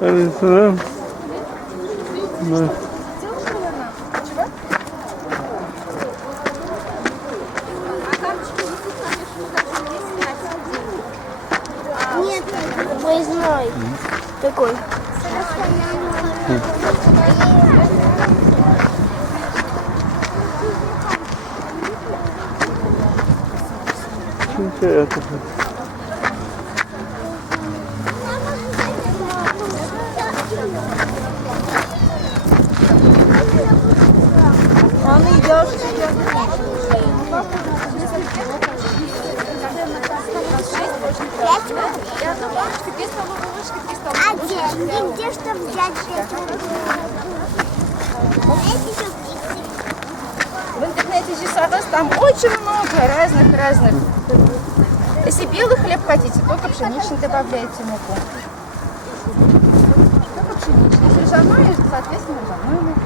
Алейкум. Нет, выездной такой. Это. Он идет. А где что взять? В интернете сейчас там очень много разных. Если белый хлеб хотите, только пшеничный добавляйте муку. Только пшеничный. Если ржаной, соответственно, ржаную муку.